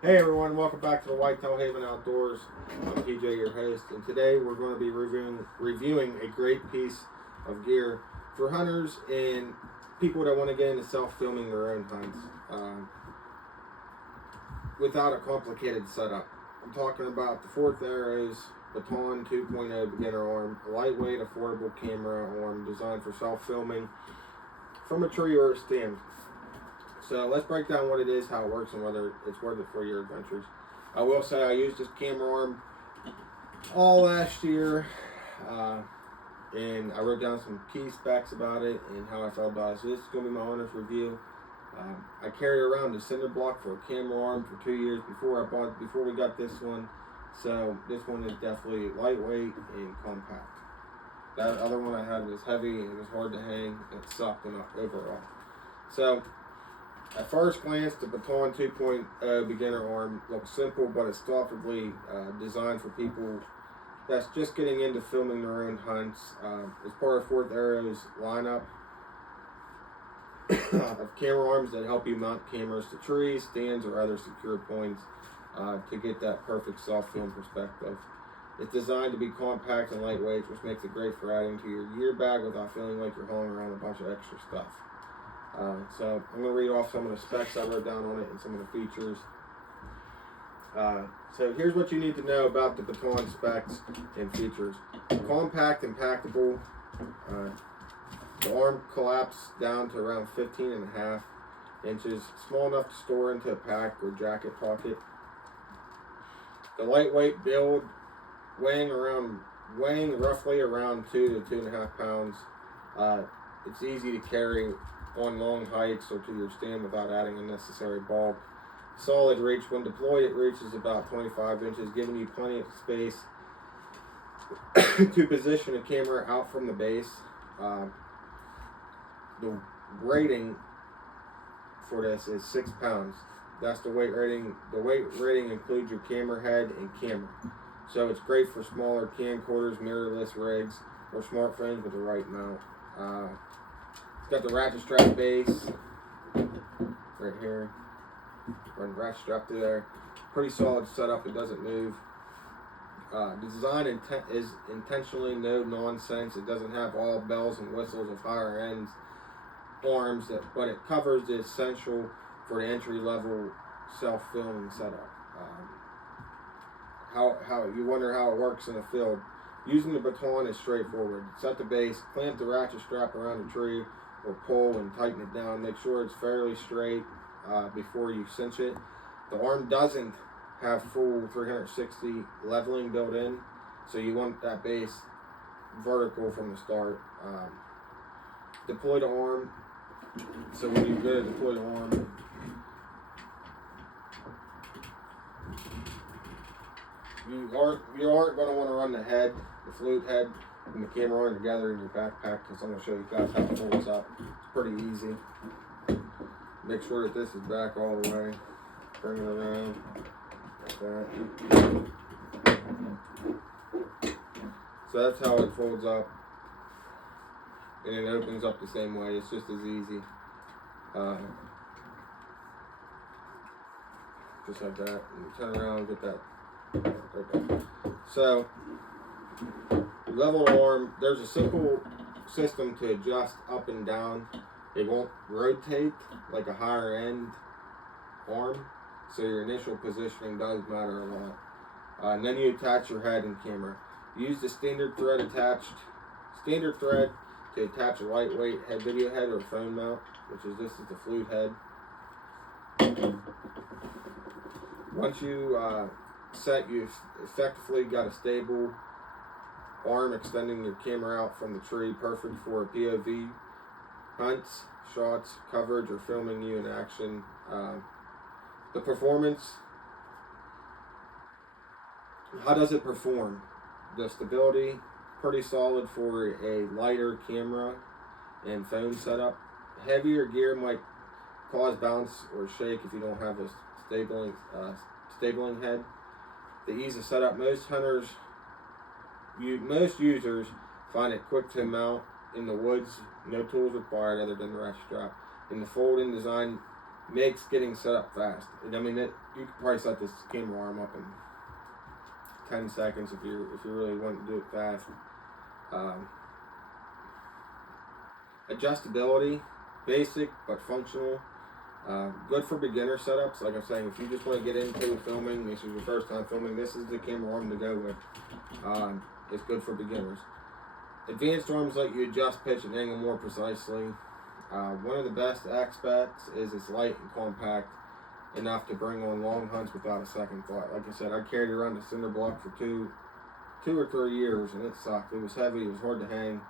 Hey everyone, welcome back to the Whitetail Haven Outdoors. I'm PJ, your host, and today we're going to be reviewing a great piece of gear for hunters and people that want to get into self-filming their own hunts without a complicated setup. I'm talking about the Fourth Arrows Baton 2.0 beginner arm, a lightweight, affordable camera arm designed for self-filming from a tree or a stand. So let's break down what it is, how it works, and whether it's worth it for your adventures. I will say I used this camera arm all last year, and I wrote down some key specs about it and how I felt about it. So this is going to be my honest review. I carried around a cinder block for a camera arm for 2 years before we got this one. So this one is definitely lightweight and compact. That other one I had was heavy and it was hard to hang. It sucked overall. So at first glance, the Baton 2.0 beginner arm looks simple, but it's thoughtfully designed for people that's just getting into filming their own hunts. It's part of Fourth Arrow's lineup of camera arms that help you mount cameras to trees, stands, or other secure points to get that perfect self-film perspective. It's designed to be compact and lightweight, which makes it great for adding to your gear bag without feeling like you're hauling around a bunch of extra stuff. So I'm going to read off some of the specs I wrote down on it and some of the features. So here's what you need to know about the Baton specs and features. Compact and packable. The arm collapses down to around 15.5 inches, small enough to store into a pack or jacket pocket. The lightweight build, weighing roughly around 2 to 2.5 pounds. It's easy to carry on long hikes or to your stand without adding unnecessary bulk. Solid reach. When deployed, it reaches about 25 inches, giving you plenty of space to position a camera out from the base. The rating for this is 6 pounds. That's the weight rating. The weight rating includes your camera head and camera. So it's great for smaller camcorders, mirrorless rigs, or smartphones with the right mount. It's got the ratchet strap base right here. Run ratchet strap through there. Pretty solid setup. It doesn't move. The design is intentionally no nonsense. It doesn't have all bells and whistles of higher end arms, but it covers the essential for the entry level self filming setup. How you wonder how it works in the field. Using the Baton is straightforward. Set the base, clamp the ratchet strap around the tree or pull and tighten it down. Make sure it's fairly straight before you cinch it. The arm doesn't have full 360 leveling built in, so you want that base vertical from the start. Deploy the arm. So when you go to deploy the arm, you aren't going to want to run the head, the flute head, and the camera arm together in your backpack, because I'm going to show you guys how it folds up. It's pretty easy. Make sure that this is back all the way. Bring it around like that. So that's how it folds up, and it opens up the same way. It's just as easy. Just like that. And you turn around and get that. Okay. So, level arm, there's a simple system to adjust up and down. It won't rotate like a higher end arm, so your initial positioning does matter a lot. And then you attach your head and camera. Use the standard thread to attach a lightweight video head or phone mount, which is this is the flute head. Once you set, you've effectively got a stable arm extending your camera out from the tree, perfect for POV hunts, shots, coverage, or filming you in action. The performance, how does it perform? The stability, pretty solid for a lighter camera and phone setup. Heavier gear might cause bounce or shake if you don't have a stabling head. The ease of setup, most users find it quick to mount in the woods, no tools required other than the ratchet strap. In the fold-in design makes getting set up fast. And I mean, you could probably set this camera arm up in 10 seconds if you really want to do it fast. Adjustability, basic but functional. Good for beginner setups. Like I'm saying, if you just want to get into filming, this is your first time filming, this is the camera arm to go with. It's good for beginners. Advanced arms let you adjust pitch and angle more precisely. One of the best aspects is it's light and compact enough to bring on long hunts without a second thought. Like I said, I carried around the cinder block for two or 3 years, and it sucked. It was heavy, it was hard to hang,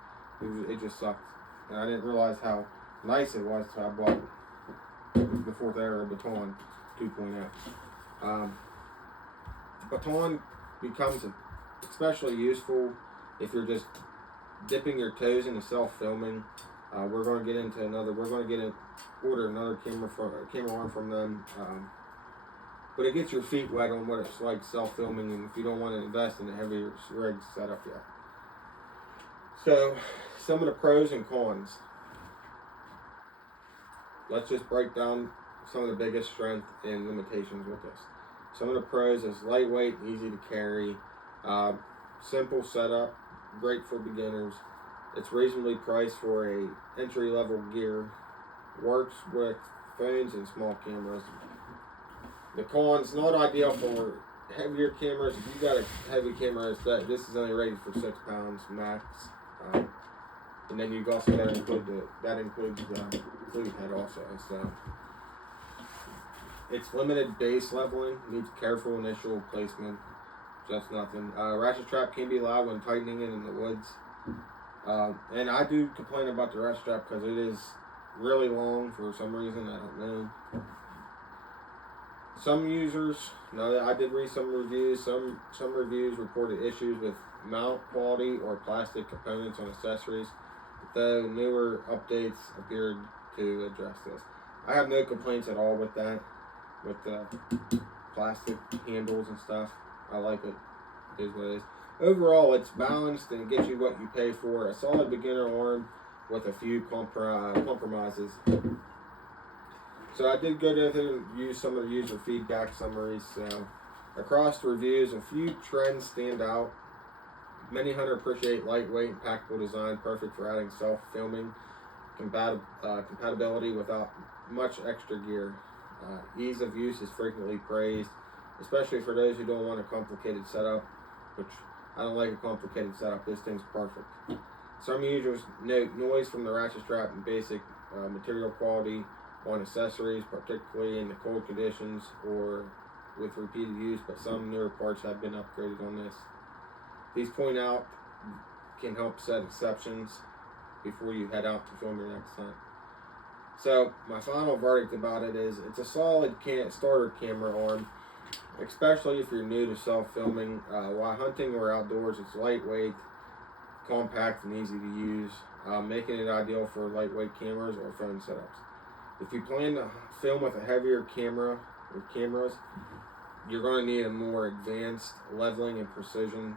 it just sucked. And I didn't realize how nice it was until I bought the 4th era Baton 2.0. Baton becomes especially useful if you're just dipping your toes into self-filming. We're going to get into order another camera arm from them. But it gets your feet wet on what it's like self-filming, and if you don't want to invest in a heavier rig setup yet. So, some of the pros and cons. Let's just break down some of the biggest strengths and limitations with this. Some of the pros is lightweight, easy to carry, simple setup, great for beginners. It's reasonably priced for a entry-level gear. Works with phones and small cameras. The cons, not ideal for heavier cameras. If you got a heavy camera, this is only rated for 6 pounds max. And then you've also got to include that includes the fluid head also. So it's limited base leveling, needs careful initial placement. Just nothing. Ratchet strap can be loud when tightening it in the woods. And I do complain about the ratchet strap because it is really long for some reason, I don't know. Some users, I did read some reviews. Some reviews reported issues with mount quality or plastic components on accessories, though newer updates appeared to address this. I have no complaints at all with that, with the plastic handles and stuff. I like it. It is what it is. Overall, it's balanced and gets you what you pay for. A solid beginner arm with a few compromises. So I did go down and use some of the user feedback summaries. So across the reviews, a few trends stand out. Many hunters appreciate lightweight and packable design, perfect for adding self-filming compatibility without much extra gear. Ease of use is frequently praised, especially for those who don't want a complicated setup, which I don't like a complicated setup. This thing's perfect. Some users note noise from the ratchet strap and basic material quality on accessories, particularly in the cold conditions or with repeated use, but some newer parts have been upgraded on this. These point out can help set exceptions before you head out to film your next hunt. So my final verdict about it is it's a solid starter camera arm, especially if you're new to self-filming. While hunting or outdoors, it's lightweight, compact, and easy to use, making it ideal for lightweight cameras or phone setups. If you plan to film with a heavier camera or cameras, you're going to need a more advanced leveling and precision.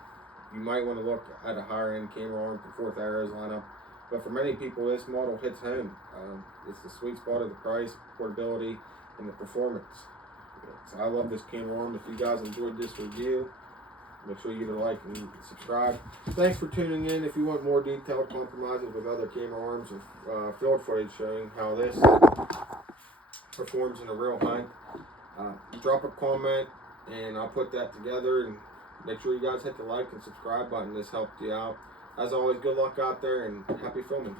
You might want to look at a higher end camera arm for 4th Era's lineup, but for many people this model hits home. It's the sweet spot of the price, portability, and the performance. So I love this camera arm. If you guys enjoyed this review, make sure you give it a like and subscribe. Thanks for tuning in. If you want more detailed compromises with other camera arms or field footage showing how this performs in a real hunt, drop a comment and I'll put that together, and make sure you guys hit the like and subscribe button. This helped you out. As always, good luck out there and happy filming.